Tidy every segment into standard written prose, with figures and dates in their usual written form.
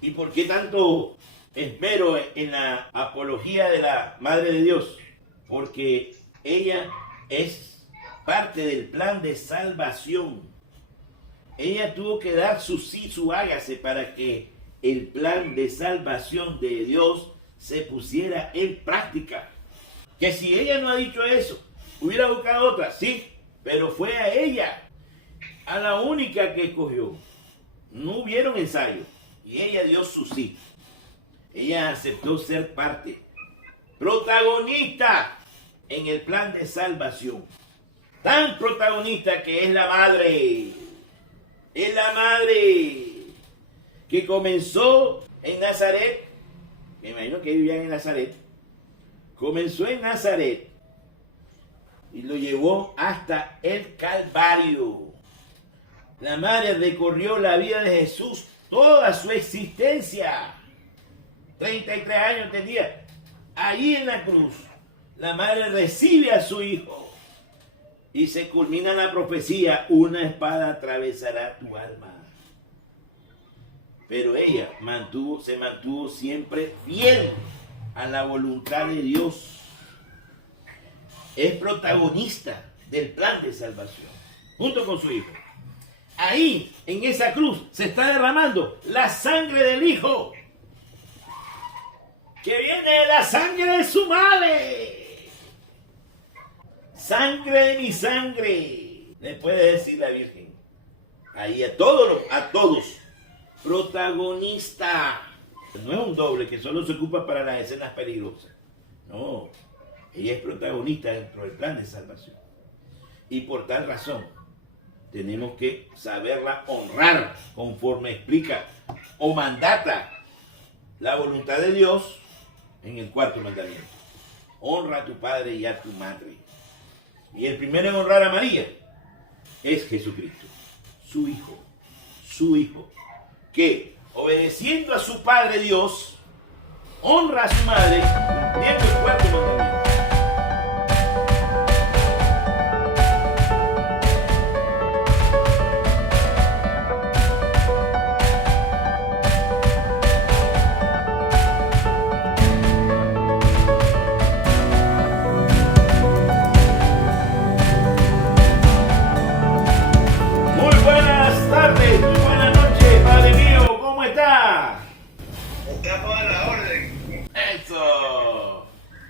¿Y por qué tanto esmero en la apología de la Madre de Dios? Porque ella es parte del plan de salvación. Ella tuvo que dar su sí, su hágase para que el plan de salvación de Dios se pusiera en práctica. Que si ella no ha dicho eso, hubiera buscado otra, sí, pero fue a ella, a la única que escogió. No hubieron ensayo y ella dio su sí. Ella aceptó ser parte, protagonista en el plan de salvación. Tan protagonista que es la madre. Es la madre que comenzó en Nazaret. Me imagino que vivían en Nazaret. Comenzó en Nazaret y lo llevó hasta el Calvario. La madre recorrió la vida de Jesús, toda su existencia. 33 años tenía. Allí en la cruz, la madre recibe a su hijo. Y se culmina la profecía, una espada atravesará tu alma. Pero ella se mantuvo siempre fiel a la voluntad de Dios. Es protagonista del plan de salvación, junto con su hijo. Ahí, en esa cruz, se está derramando la sangre del hijo, que viene de la sangre de su madre. Sangre de mi sangre, le puede decir la Virgen. Ahí a todos, protagonista. No es un doble que solo se ocupa para las escenas peligrosas. No, ella es protagonista dentro del plan de salvación. Y por tal razón, tenemos que saberla honrar conforme explica o mandata la voluntad de Dios en el cuarto mandamiento. Honra a tu padre y a tu madre. Y el primero en honrar a María es Jesucristo, su hijo, que obedeciendo a su Padre Dios, honra a su madre, cumpliendo el cuarto mandamiento.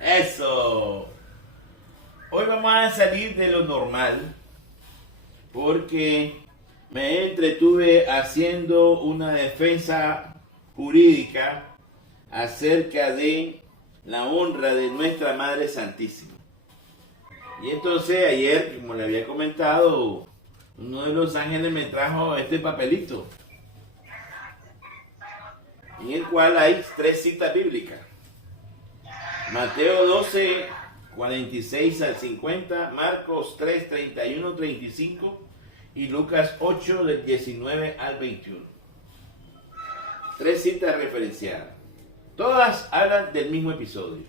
Eso. Hoy vamos a salir de lo normal porque me entretuve haciendo una defensa jurídica acerca de la honra de nuestra Madre Santísima. Y entonces ayer, como le había comentado, uno de los ángeles me trajo este papelito en el cual hay 3 citas bíblicas. Mateo 12, 46 al 50, Marcos 3, 31, 35 y Lucas 8, del 19 al 21. 3 citas referenciadas. Todas hablan del mismo episodio.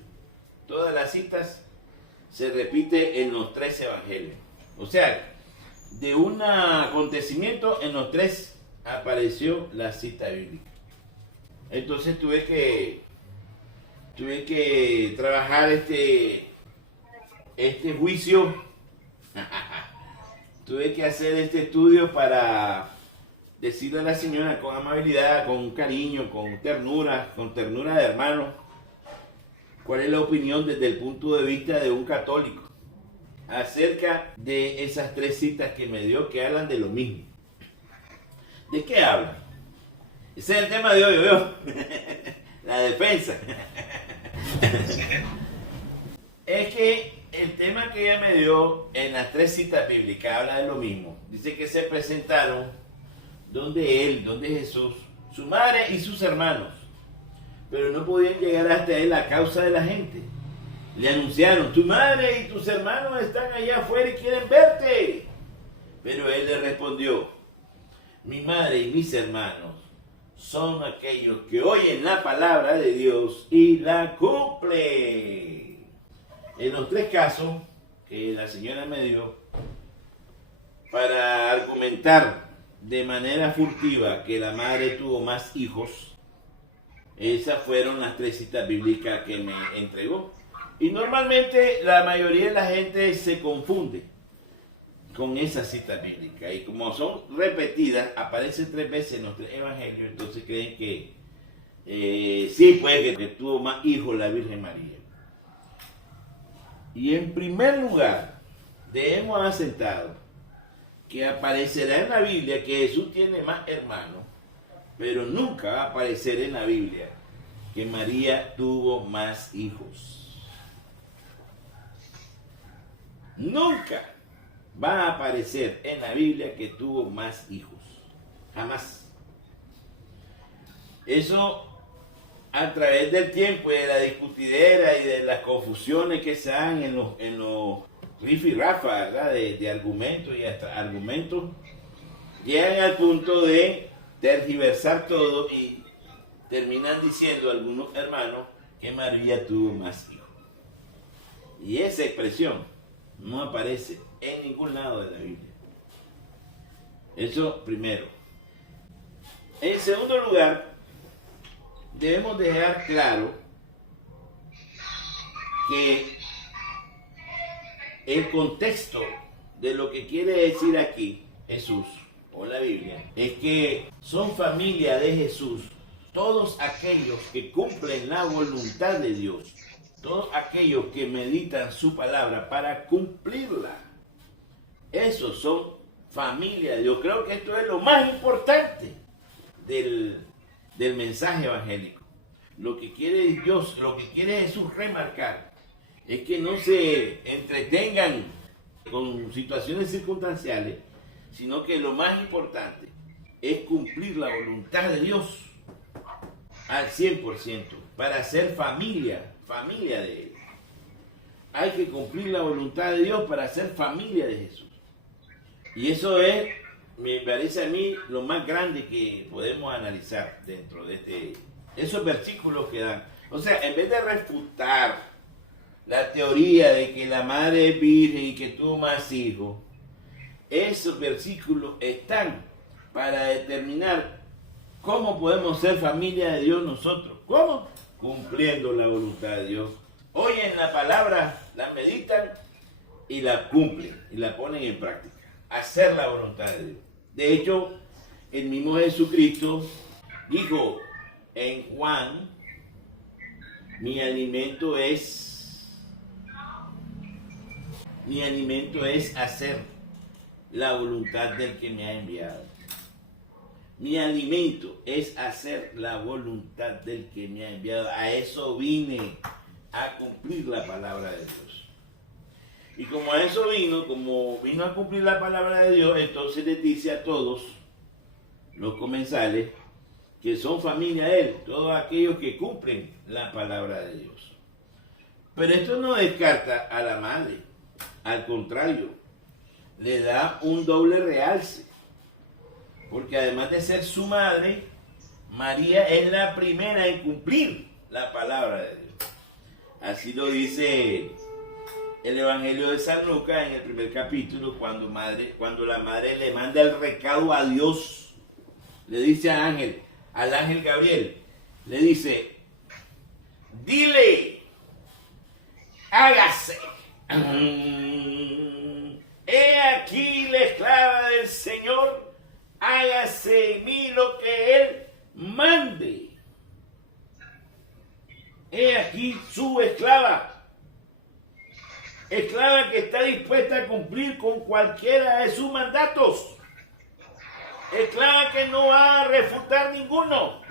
Todas las citas se repiten en los 3 evangelios. O sea, de un acontecimiento en los 3 apareció la cita bíblica. Entonces tuve que trabajar este juicio. Tuve que hacer este estudio para decirle a la señora con amabilidad, con cariño, con ternura de hermano, cuál es la opinión desde el punto de vista de un católico acerca de esas 3 citas que me dio, que hablan de lo mismo. ¿De qué hablan? Ese es el tema de hoy, ¿veo? La defensa. Es que el tema que ella me dio en las 3 citas bíblicas habla de lo mismo. Dice que se presentaron donde Jesús, su madre y sus hermanos, pero no podían llegar hasta él a causa de la gente. Le anunciaron: tu madre y tus hermanos están allá afuera y quieren verte. Pero él le respondió: mi madre y mis hermanos son aquellos que oyen la palabra de Dios y la cumplen. En los 3 casos que la señora me dio, para argumentar de manera furtiva que la madre tuvo más hijos, Esas fueron las 3 citas bíblicas que me entregó. Y normalmente la mayoría de la gente se confunde con esas citas bíblicas. Y como son repetidas, aparecen 3 veces en los 3 evangelios, entonces creen que sí, pues que tuvo más hijos la Virgen María. Y en primer lugar, debemos asentado que aparecerá en la Biblia que Jesús tiene más hermanos, pero nunca va a aparecer en la Biblia que María tuvo más hijos. Nunca va a aparecer en la Biblia que tuvo más hijos. Jamás. Eso a través del tiempo y de la discutidera y de las confusiones que se dan en los rifirrafa, ¿verdad? De argumentos y hasta argumentos, llegan al punto de tergiversar todo y terminan diciendo algunos hermanos que María tuvo más hijos. Y esa expresión no aparece en ningún lado de la Biblia. Eso primero. En segundo lugar, debemos dejar claro que el contexto de lo que quiere decir aquí Jesús o la Biblia es que son familia de Jesús todos aquellos que cumplen la voluntad de Dios, todos aquellos que meditan su palabra para cumplirla. Esos son familia de Dios. Creo que esto es lo más importante del mensaje evangélico. Lo que quiere Dios, lo que quiere Jesús remarcar es que no se entretengan con situaciones circunstanciales, sino que lo más importante es cumplir la voluntad de Dios al 100% para ser familia de Él. Hay que cumplir la voluntad de Dios para ser familia de Jesús. Y eso es, me parece a mí, lo más grande que podemos analizar dentro de esos versículos que dan. O sea, en vez de refutar la teoría de que la madre es virgen y que tuvo más hijos, esos versículos están para determinar cómo podemos ser familia de Dios nosotros. ¿Cómo? Cumpliendo la voluntad de Dios. Oyen la palabra, la meditan y la cumplen y la ponen en práctica. Hacer la voluntad de Dios. De hecho, el mismo Jesucristo dijo en Juan, mi alimento es hacer la voluntad del que me ha enviado. Mi alimento es hacer la voluntad del que me ha enviado. A eso vine, a cumplir la palabra de Dios. Y como a eso como vino a cumplir la palabra de Dios, entonces les dice a todos los comensales que son familia de Él, todos aquellos que cumplen la palabra de Dios. Pero esto no descarta a la madre, al contrario, le da un doble realce, porque además de ser su madre, María es la primera en cumplir la palabra de Dios. Así lo dice el Evangelio de San Lucas en el primer capítulo, cuando la madre le manda el recado a Dios, le dice al ángel Gabriel, le dice, dile, hágase. He aquí la esclava del Señor, hágase en mí lo que Él mande. He aquí su esclava que está dispuesta a cumplir con cualquiera de sus mandatos, esclava que no va a refutar ninguno,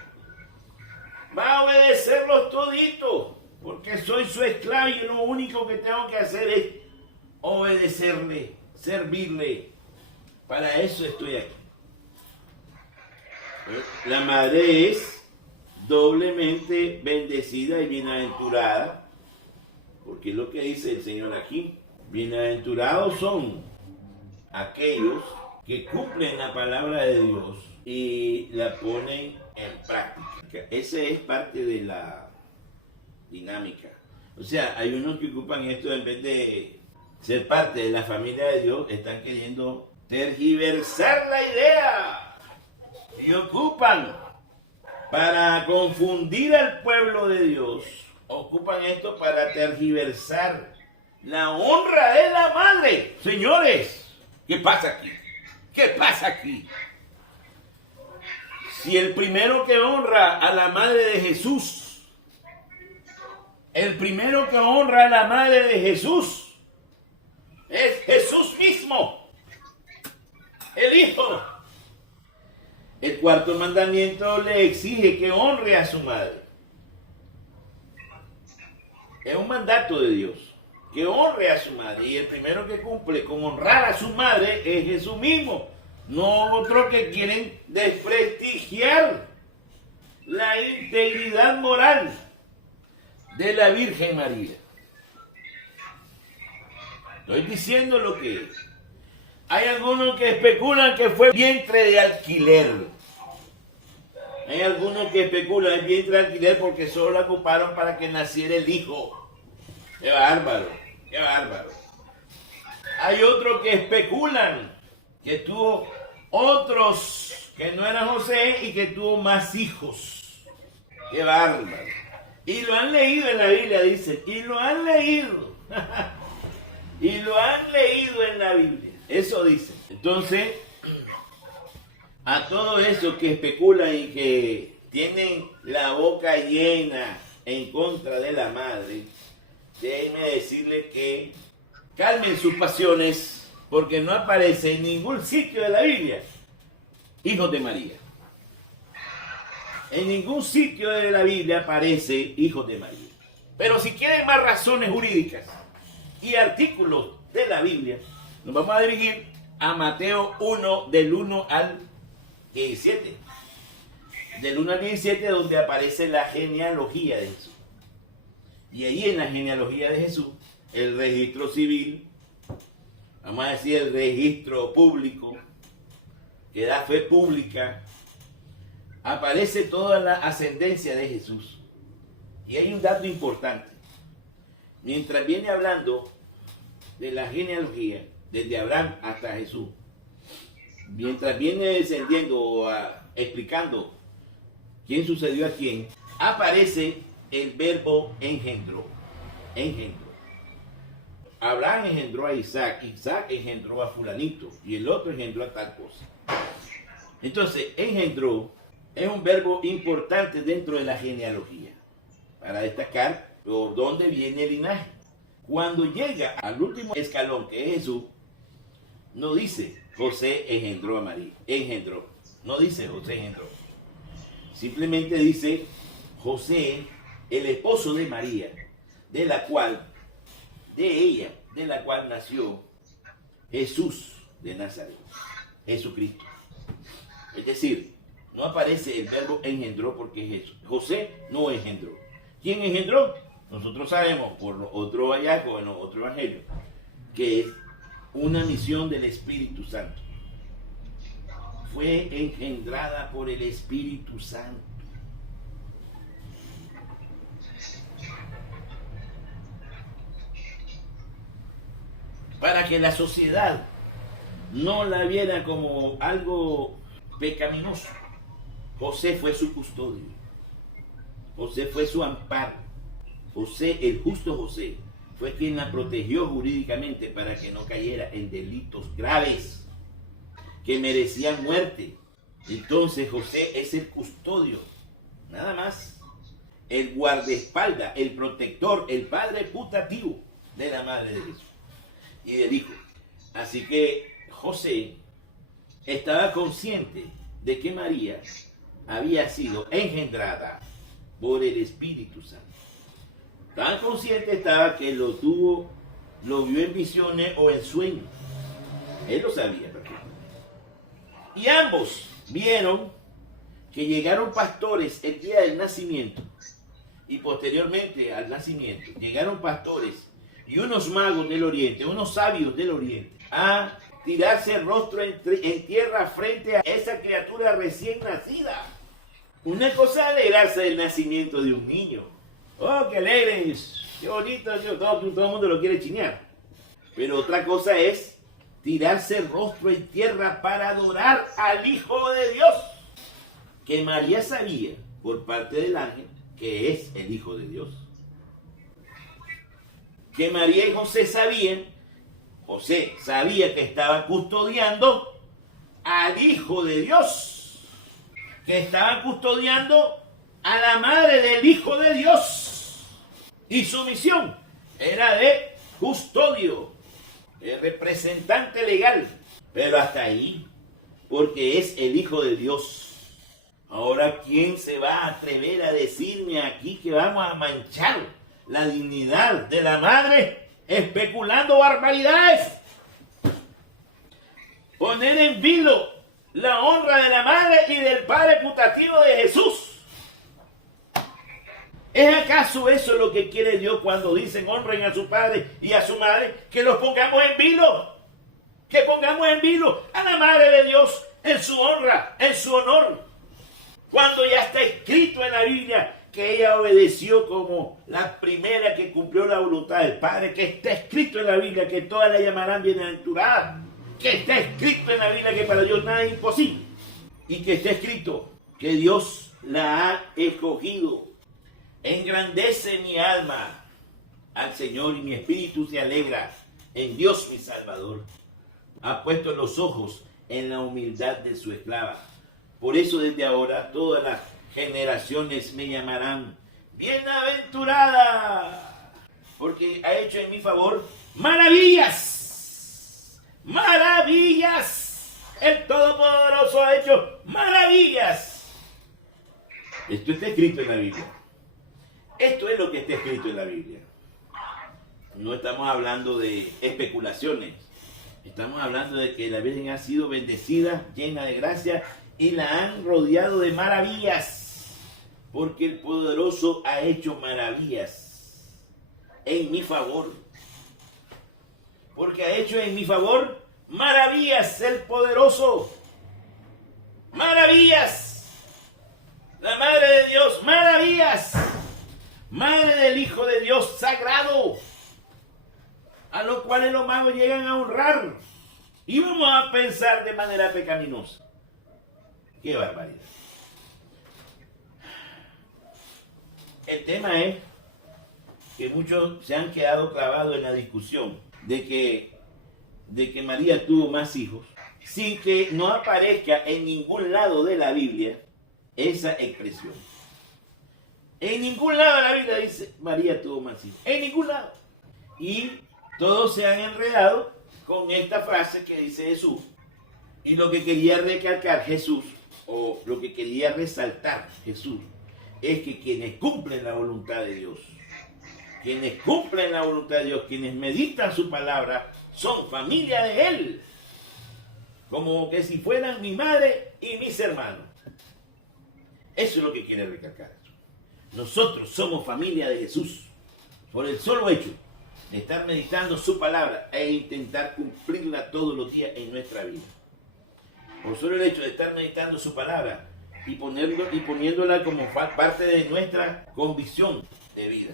va a obedecerlos toditos, porque soy su esclava y lo único que tengo que hacer es obedecerle, servirle. Para eso estoy aquí. La madre es doblemente bendecida y bienaventurada, porque es lo que dice el Señor aquí. Bienaventurados son aquellos que cumplen la palabra de Dios y la ponen en práctica. Esa es parte de la dinámica. O sea, hay unos que ocupan esto en vez de ser parte de la familia de Dios, están queriendo tergiversar la idea y ocupan para confundir al pueblo de Dios, ocupan esto para tergiversar la honra de la madre. Señores, ¿qué pasa aquí? ¿Qué pasa aquí? Si el primero que honra a la madre de Jesús, el primero que honra a la madre de Jesús es Jesús mismo, el Hijo. El cuarto mandamiento le exige que honre a su madre. Es un mandato de Dios, que honre a su madre. Y el primero que cumple con honrar a su madre es Jesús mismo. No otros que quieren desprestigiar la integridad moral de la Virgen María. Estoy diciendo lo que es. Hay algunos que especulan que fue vientre de alquiler. Hay algunos que especulan el vientre de alquiler porque solo la ocuparon para que naciera el hijo. ¡Qué bárbaro! ¡Qué bárbaro! Hay otros que especulan que tuvo otros que no eran José y que tuvo más hijos. ¡Qué bárbaro! Y lo han leído en la Biblia, dice. Y lo han leído. Y lo han leído en la Biblia. Eso dice. Entonces, a todo eso que especulan y que tienen la boca llena en contra de la madre, déjenme decirles que calmen sus pasiones, porque no aparece en ningún sitio de la Biblia hijos de María. En ningún sitio de la Biblia aparece hijos de María. Pero si quieren más razones jurídicas y artículos de la Biblia, nos vamos a dirigir a Mateo 1, del 1 al 17. Del 1 al 17, donde aparece la genealogía de Jesús. Y ahí en la genealogía de Jesús, el registro civil, vamos a decir el registro público, que da fe pública, aparece toda la ascendencia de Jesús. Y hay un dato importante. Mientras viene hablando de la genealogía, desde Abraham hasta Jesús, mientras viene descendiendo, explicando quién sucedió a quién, aparece el verbo engendró. Engendró. Abraham engendró a Isaac, Isaac engendró a fulanito, y el otro engendró a tal cosa. Entonces, engendró es un verbo importante dentro de la genealogía, para destacar por dónde viene el linaje. Cuando llega al último escalón, que es Jesús, no dice José engendró a María, engendró. No dice José engendró. Simplemente dice José, el esposo de María, de la cual nació Jesús de Nazaret, Jesucristo. Es decir, no aparece el verbo engendró porque José no engendró. ¿Quién engendró? Nosotros sabemos por otro hallazgo en otro evangelio que es una misión del Espíritu Santo. Fue engendrada por el Espíritu Santo. Para que la sociedad no la viera como algo pecaminoso. José fue su custodio. José fue su amparo. José, el justo José, fue quien la protegió jurídicamente para que no cayera en delitos graves que merecían muerte. Entonces José es el custodio, nada más, el guardaespaldas, el protector, el padre putativo de la madre de Jesús y del Hijo. Así que José estaba consciente de que María había sido engendrada por el Espíritu Santo. Tan consciente estaba que lo vio en visiones o en sueños. Él lo sabía perfectamente. Y ambos vieron que llegaron pastores el día del nacimiento y posteriormente al nacimiento. Llegaron pastores y unos magos del oriente, unos sabios del oriente, a tirarse el rostro en tierra frente a esa criatura recién nacida. Una cosa es alegrarse del nacimiento de un niño. ¡Oh, qué alegres! ¡Qué bonito! Todo el mundo lo quiere chinear. Pero otra cosa es tirarse el rostro en tierra para adorar al Hijo de Dios. Que María sabía por parte del ángel, que es el Hijo de Dios. Que María y José sabía que estaba custodiando al Hijo de Dios, que estaba custodiando a la madre del Hijo de Dios, y su misión era de custodio, de representante legal, pero hasta ahí, porque es el Hijo de Dios. Ahora, ¿quién se va a atrever a decirme aquí que vamos a manchar la dignidad de la madre especulando barbaridades? Poner en vilo la honra de la madre y del padre putativo de Jesús. ¿Es acaso eso lo que quiere Dios cuando dicen honren a su padre y a su madre? Que los pongamos en vilo. Que pongamos en vilo a la madre de Dios en su honra, en su honor. Cuando ya está escrito en la Biblia que ella obedeció como la primera que cumplió la voluntad del Padre, que está escrito en la Biblia que todas la llamarán bienaventurada, que está escrito en la Biblia que para Dios nada es imposible, y que está escrito que Dios la ha escogido. Engrandece mi alma al Señor y mi espíritu se alegra en Dios mi Salvador. Ha puesto los ojos en la humildad de su esclava. Por eso desde ahora todas las generaciones me llamarán bienaventurada, porque ha hecho en mi favor maravillas. Maravillas. El Todopoderoso ha hecho maravillas. Esto está escrito en la Biblia. Esto es lo que está escrito en la Biblia. No estamos hablando de especulaciones. Estamos hablando de que la Virgen ha sido bendecida, llena de gracia, y la han rodeado de maravillas, porque el Poderoso ha hecho maravillas en mi favor. Porque ha hecho en mi favor maravillas el Poderoso. Maravillas. La Madre de Dios, maravillas. Madre del Hijo de Dios sagrado, a lo cual los magos llegan a honrar. Y vamos a pensar de manera pecaminosa. ¡Qué barbaridad! El tema es que muchos se han quedado clavados en la discusión de que María tuvo más hijos, sin que no aparezca en ningún lado de la Biblia esa expresión. En ningún lado de la Biblia dice María tuvo más hijos. En ningún lado. Y todos se han enredado con esta frase que dice Jesús. Y lo que quería recalcar Jesús, o lo que quería resaltar Jesús, es que quienes cumplen la voluntad de Dios, quienes cumplen la voluntad de Dios, quienes meditan su palabra, son familia de Él. Como que si fueran mi madre y mis hermanos. Eso es lo que quiere recalcar. Nosotros somos familia de Jesús por el solo hecho de estar meditando su palabra e intentar cumplirla todos los días en nuestra vida. Por solo el hecho de estar meditando su palabra y poniéndola como parte de nuestra convicción de vida.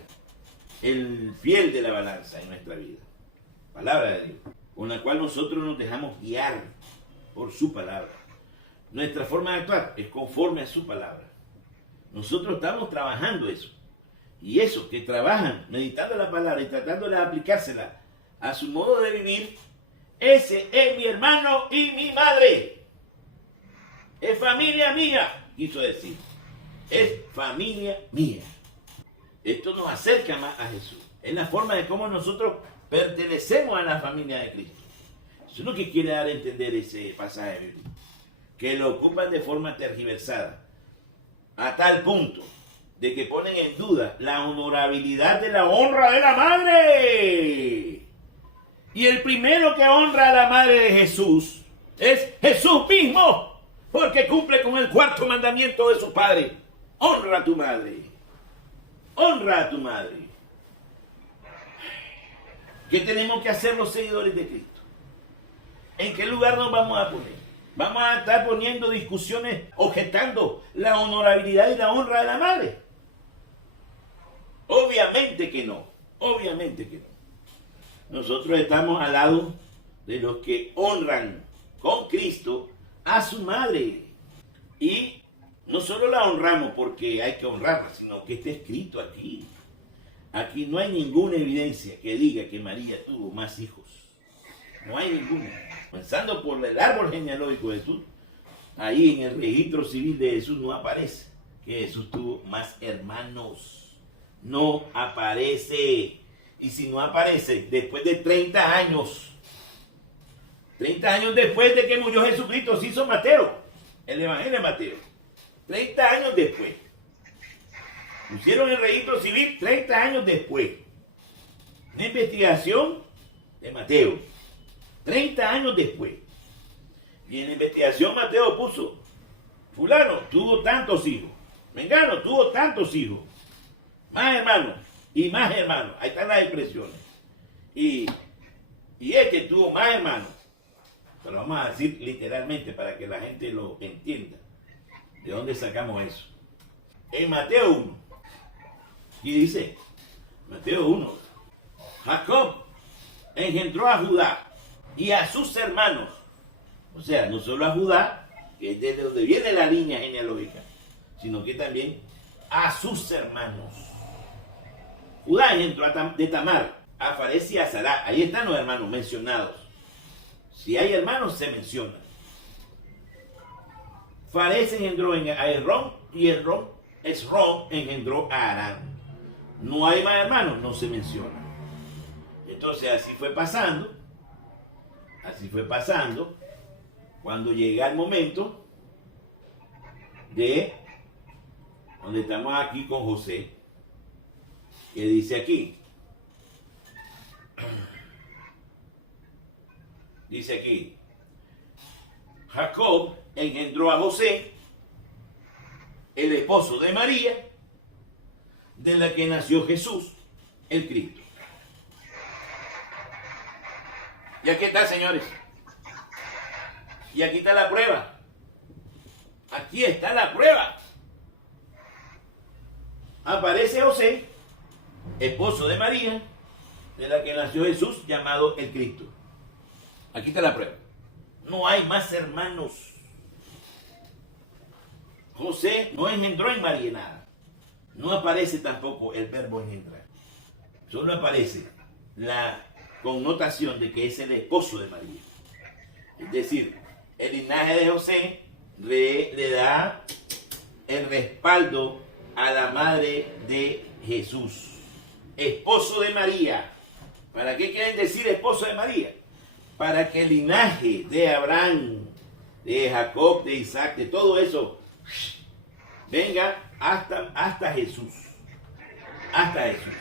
El fiel de la balanza en nuestra vida. Palabra de Dios, con la cual nosotros nos dejamos guiar por su palabra. Nuestra forma de actuar es conforme a su palabra. Nosotros estamos trabajando eso. Y esos que trabajan meditando la palabra y tratando de aplicársela a su modo de vivir, ese es mi hermano y mi madre. Es familia mía, quiso decir. Es familia mía. Esto nos acerca más a Jesús. Es la forma de cómo nosotros pertenecemos a la familia de Cristo. Eso es lo que quiere dar a entender ese pasaje bíblico. Que lo ocupan de forma tergiversada. A tal punto de que ponen en duda la honorabilidad de la honra de la madre. Y el primero que honra a la madre de Jesús es Jesús mismo, porque cumple con el cuarto mandamiento de su padre. Honra a tu madre. Honra a tu madre. ¿Qué tenemos que hacer los seguidores de Cristo? ¿En qué lugar nos vamos a poner? ¿Vamos a estar poniendo discusiones, objetando la honorabilidad y la honra de la madre? Obviamente que no. Obviamente que no. Nosotros estamos al lado de los que honran con Cristo a su madre. Y No solo la honramos porque hay que honrarla, sino que está escrito aquí. Aquí no hay ninguna evidencia que diga que María tuvo más hijos. No hay ninguna. Pensando por el árbol genealógico de Jesús, ahí en el registro civil de Jesús no aparece que Jesús tuvo más hermanos. No aparece. Y si no aparece, después de 30 años, 30 años después de que murió Jesucristo, se hizo Mateo, el Evangelio de Mateo. 30 años después. Pusieron el registro civil 30 años después. Una investigación de Mateo. 30 años después. Y en la investigación Mateo puso, fulano tuvo tantos hijos. Mengano tuvo tantos hijos. Más hermanos. Y más hermanos. Ahí están las expresiones. Y este tuvo más hermanos. Se lo vamos a decir literalmente para que la gente lo entienda. ¿De dónde sacamos eso? En Mateo 1. Y dice, Mateo 1, Jacob engendró a Judá y a sus hermanos. O sea, no solo a Judá, que es de donde viene la línea genealógica, sino que también a sus hermanos. Judá engendró de Tamar, a Fares y a Sará. Ahí están los hermanos mencionados. Si hay hermanos, se mencionan. Fares engendró a Esrom y Esrom engendró a Arán. No hay más hermanos, no se menciona. Entonces así fue pasando. Cuando llega el momento de donde estamos aquí con José, que dice aquí, Jacob engendró a José, el esposo de María, de la que nació Jesús, el Cristo. Y aquí está, señores. Y aquí está la prueba. Aquí está la prueba. Aparece José, esposo de María, de la que nació Jesús, llamado el Cristo. Aquí está la prueba. No hay más hermanos. José no engendró en María nada. No aparece tampoco el verbo engendrar. Solo aparece la connotación de que es el esposo de María. Es decir, el linaje de José le da el respaldo a la madre de Jesús. Esposo de María. ¿Para qué quieren decir esposo de María? Para que el linaje de Abraham, de Jacob, de Isaac, de todo eso, venga hasta Jesús. Hasta Jesús.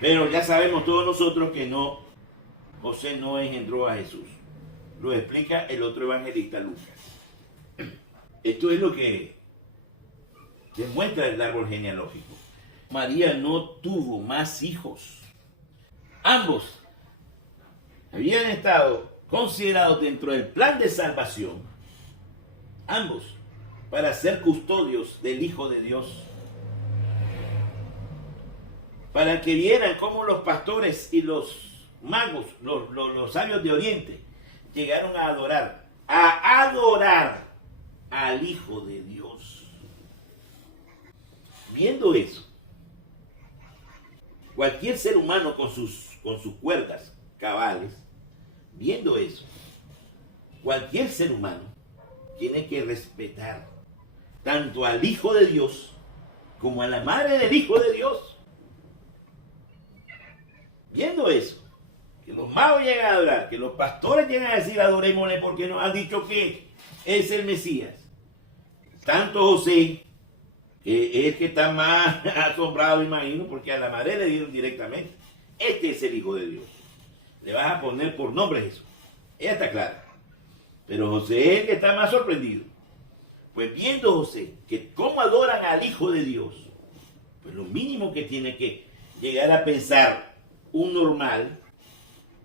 Pero ya sabemos todos nosotros que no, José no engendró a Jesús. Lo explica el otro evangelista, Lucas. Esto es lo que demuestra el árbol genealógico. María no tuvo más hijos. Ambos habían estado considerados dentro del plan de salvación. Ambos para ser custodios del Hijo de Dios. Para que vieran cómo los pastores y los magos, los sabios de Oriente, llegaron a adorar al Hijo de Dios. Viendo eso, cualquier ser humano con sus cuerdas cabales, viendo eso, cualquier ser humano tiene que respetar tanto al Hijo de Dios como a la madre del Hijo de Dios. Viendo eso, que los magos llegan a adorar, que los pastores llegan a decir adorémosle porque nos han dicho que es el Mesías. Tanto José, que es el que está más asombrado, imagino, porque a la madre le dieron directamente, este es el Hijo de Dios. Le vas a poner por nombre Jesús. Ella está clara. Pero José es el que está más sorprendido. Pues viendo José que cómo adoran al Hijo de Dios, pues lo mínimo que tiene que llegar a pensar un normal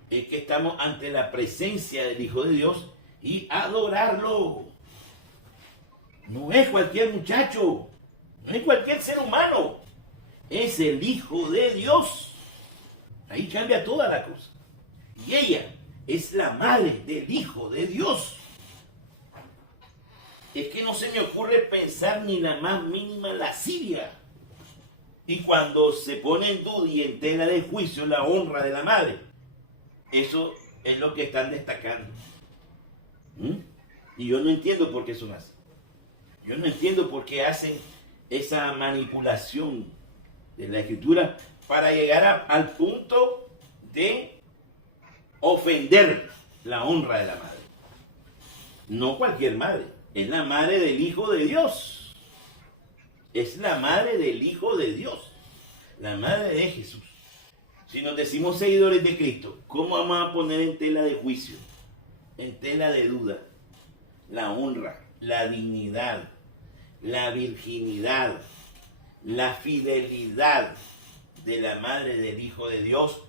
es que estamos ante la presencia del Hijo de Dios y adorarlo. No es cualquier muchacho, no es cualquier ser humano, es el Hijo de Dios. Ahí cambia toda la cosa. Y ella es la madre del Hijo de Dios. es que no se me ocurre pensar ni la más mínima lascivia. Y cuando se pone en duda y en tela de juicio la honra de la madre, eso es lo que están destacando. Y yo no entiendo por qué son así. Yo no entiendo por qué hacen esa manipulación de la escritura para llegar al punto de ofender la honra de la madre. No cualquier madre, es la madre del Hijo de Dios. Es la madre del Hijo de Dios, la madre de Jesús. Si nos decimos seguidores de Cristo, ¿cómo vamos a poner en tela de juicio, en tela de duda, la honra, la dignidad, la virginidad, la fidelidad de la madre del Hijo de Dios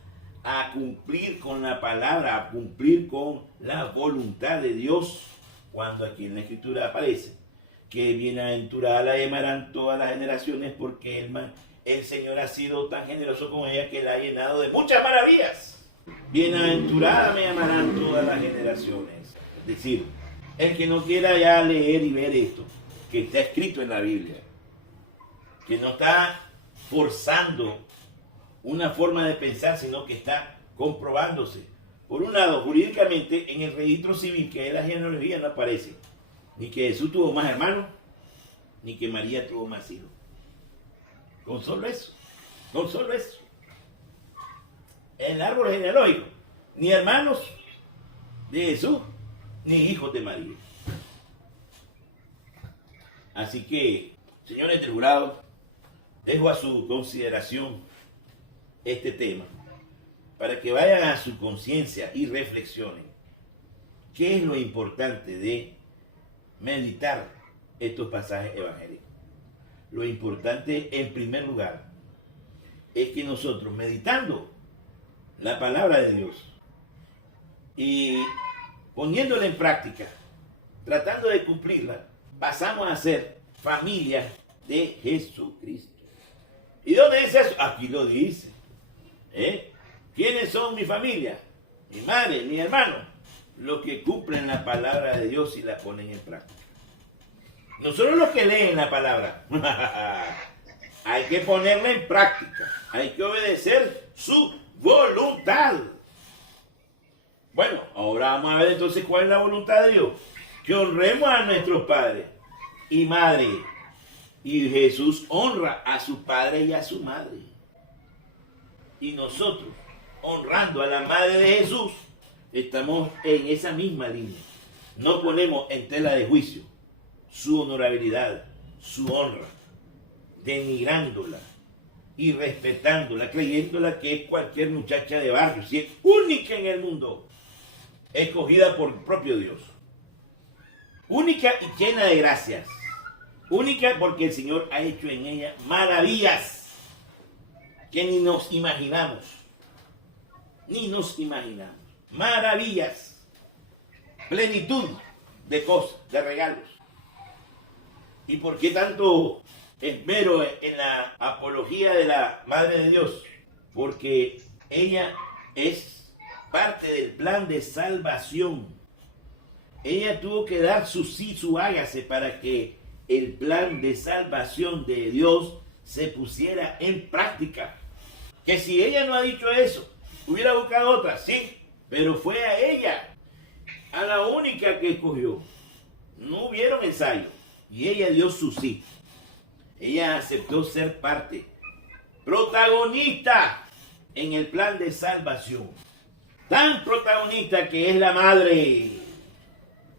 a cumplir con la palabra, a cumplir con la voluntad de Dios, cuando aquí en la Escritura aparece que bienaventurada la llamarán todas las generaciones, porque el Señor ha sido tan generoso con ella que la ha llenado de muchas maravillas? Bienaventurada me llamarán todas las generaciones. Es decir, el que no quiera ya leer y ver esto, que está escrito en la Biblia, que no está forzando una forma de pensar, sino que está comprobándose. Por un lado, jurídicamente, en el registro civil, que es la genealogía, no aparece ni que Jesús tuvo más hermanos, ni que María tuvo más hijos. Con solo eso, con solo eso. En el árbol genealógico, ni hermanos de Jesús, ni hijos de María. Así que, señores del jurado, dejo a su consideración este tema, para que vayan a su conciencia y reflexionen qué es lo importante de meditar estos pasajes evangélicos. Lo importante, en primer lugar, es que nosotros, meditando la palabra de Dios y poniéndola en práctica, tratando de cumplirla, pasamos a ser familia de Jesucristo. ¿Y dónde dice eso? Aquí lo dice. ¿Quiénes son mi familia? Mi madre, mi hermano. Los que cumplen la palabra de Dios y la ponen en práctica. No solo los que leen la palabra. Hay que ponerla en práctica. Hay que obedecer su voluntad. Bueno, ahora vamos a ver entonces cuál es la voluntad de Dios. Que honremos a nuestros padres y madres. Y Jesús honra a su padre y a su madre. Y nosotros, honrando a la madre de Jesús, estamos en esa misma línea. No ponemos en tela de juicio su honorabilidad, su honra, denigrándola y respetándola, creyéndola que es cualquier muchacha de barrio, si es única en el mundo, escogida por el propio Dios. Única y llena de gracias. Única porque el Señor ha hecho en ella maravillas que ni nos imaginamos. Ni nos imaginamos. Maravillas. Plenitud de cosas, de regalos. ¿Y por qué tanto esmero en la apología de la Madre de Dios? Porque ella es parte del plan de salvación. Ella tuvo que dar su sí, su hágase para que el plan de salvación de Dios se pusiera en práctica. Que si ella no ha dicho eso, hubiera buscado otra, sí, pero fue a ella, a la única que escogió. No hubieron ensayo y ella dio su sí. Ella aceptó ser parte, protagonista en el plan de salvación. Tan protagonista que es la madre.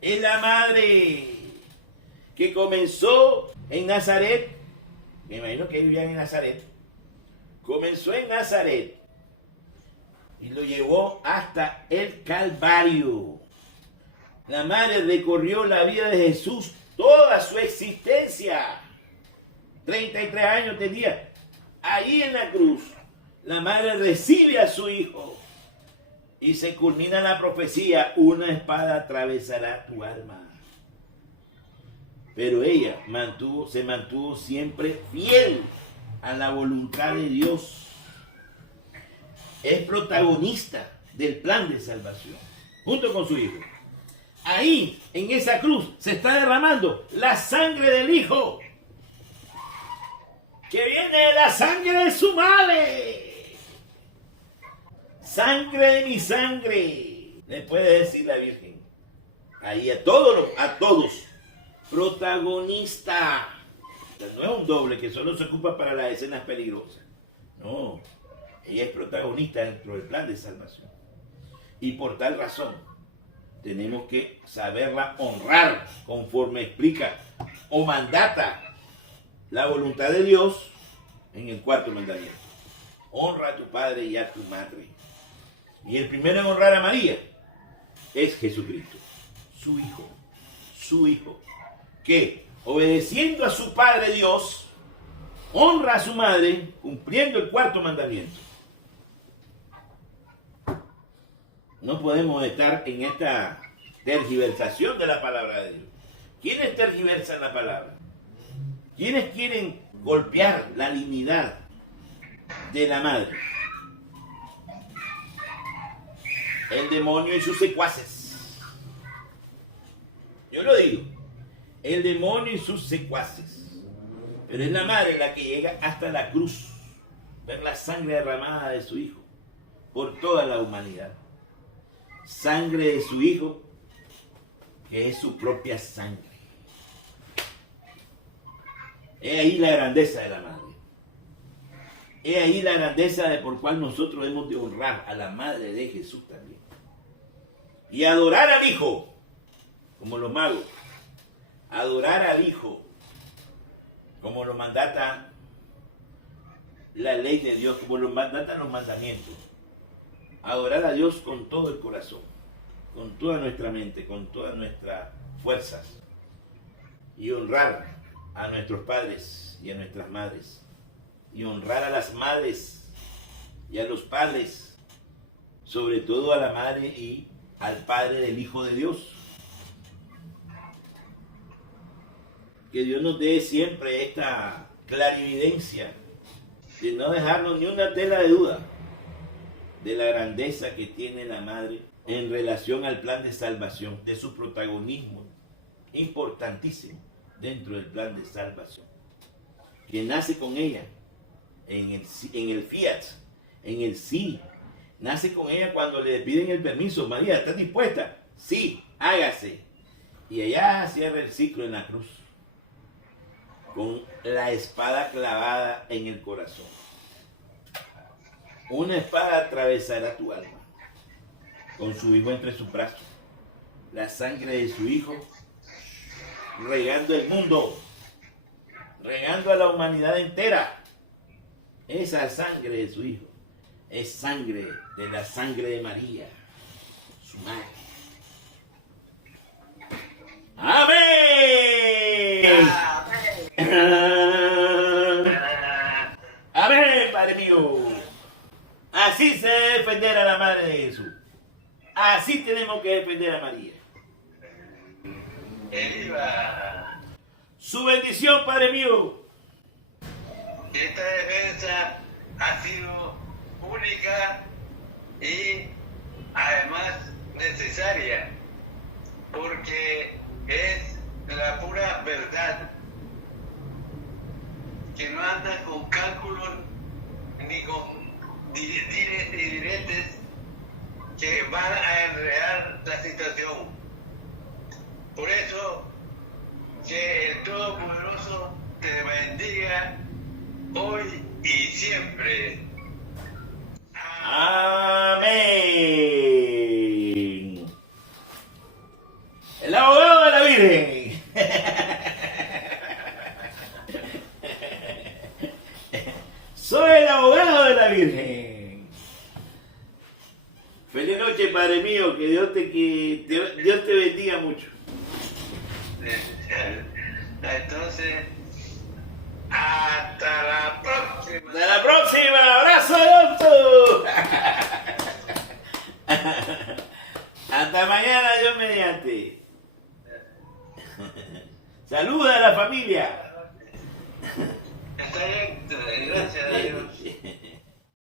Es la madre que comenzó en Nazaret. Me imagino que vivían en Nazaret. Comenzó en Nazaret y lo llevó hasta el Calvario. La madre recorrió la vida de Jesús, toda su existencia. 33 años tenía. Ahí en la cruz, la madre recibe a su hijo y se culmina la profecía: una espada atravesará tu alma. Pero ella se mantuvo siempre fiel a la voluntad de Dios. Es protagonista del plan de salvación, junto con su hijo. Ahí, en esa cruz, se está derramando la sangre del Hijo, que viene de la sangre de su madre. Sangre de mi sangre, le puede decir la Virgen. Ahí a todos, protagonista. No es un doble que solo se ocupa para las escenas peligrosas. No, ella es protagonista dentro del plan de salvación. Y por tal razón, tenemos que saberla honrar conforme explica o mandata la voluntad de Dios en el cuarto mandamiento. Honra a tu padre y a tu madre. Y el primero en honrar a María es Jesucristo, su hijo, que obedeciendo a su Padre Dios, honra a su madre cumpliendo el cuarto mandamiento. No podemos estar en esta tergiversación de la palabra de Dios. ¿Quiénes tergiversan la palabra? ¿Quiénes quieren golpear la dignidad de la madre? El demonio y sus secuaces. Yo lo digo, el demonio y sus secuaces. Pero es la madre la que llega hasta la cruz, ver la sangre derramada de su hijo por toda la humanidad. Sangre de su hijo, que es su propia sangre. Es ahí la grandeza de la madre. Es ahí la grandeza de por cual nosotros hemos de honrar a la madre de Jesús también. Y adorar al Hijo, como los magos. Adorar al Hijo, como lo mandata la ley de Dios, como lo mandatan los mandamientos. Adorar a Dios con todo el corazón, con toda nuestra mente, con todas nuestras fuerzas. Y honrar a nuestros padres y a nuestras madres. Y honrar a las madres y a los padres, sobre todo a la madre y al padre del Hijo de Dios. Que Dios nos dé siempre esta clarividencia de no dejarnos ni una tela de duda de la grandeza que tiene la madre en relación al plan de salvación, de su protagonismo importantísimo dentro del plan de salvación, que nace con ella en el fiat, en el sí. Nace con ella cuando le piden el permiso. María, ¿estás dispuesta? Sí, hágase. Y allá cierra el ciclo en la cruz, con la espada clavada en el corazón. Una espada atravesará tu alma, con su hijo entre sus brazos. La sangre de su hijo regando el mundo, regando a la humanidad entera. Esa sangre de su hijo es sangre de la sangre de María, su madre. ¡Amén! ¡Amén, Padre mío! Así se debe defender a la Madre de Jesús. Así tenemos que defender a María. Su bendición, Padre mío. Esta defensa ha sido única y además necesaria, porque es la pura verdad, que no anda con cálculos ni con diretes que van a enredar la situación. Por eso, que el Todopoderoso te bendiga hoy y siempre. Amén. El abogado de la Virgen. Soy el abogado de la Virgen. Feliz noche, Padre mío. Que Dios te bendiga mucho. Entonces, hasta la próxima. Hasta la próxima. Abrazo, doctor. Hasta mañana, Dios mediante. Saluda a la familia. Está bien, gracias a Dios.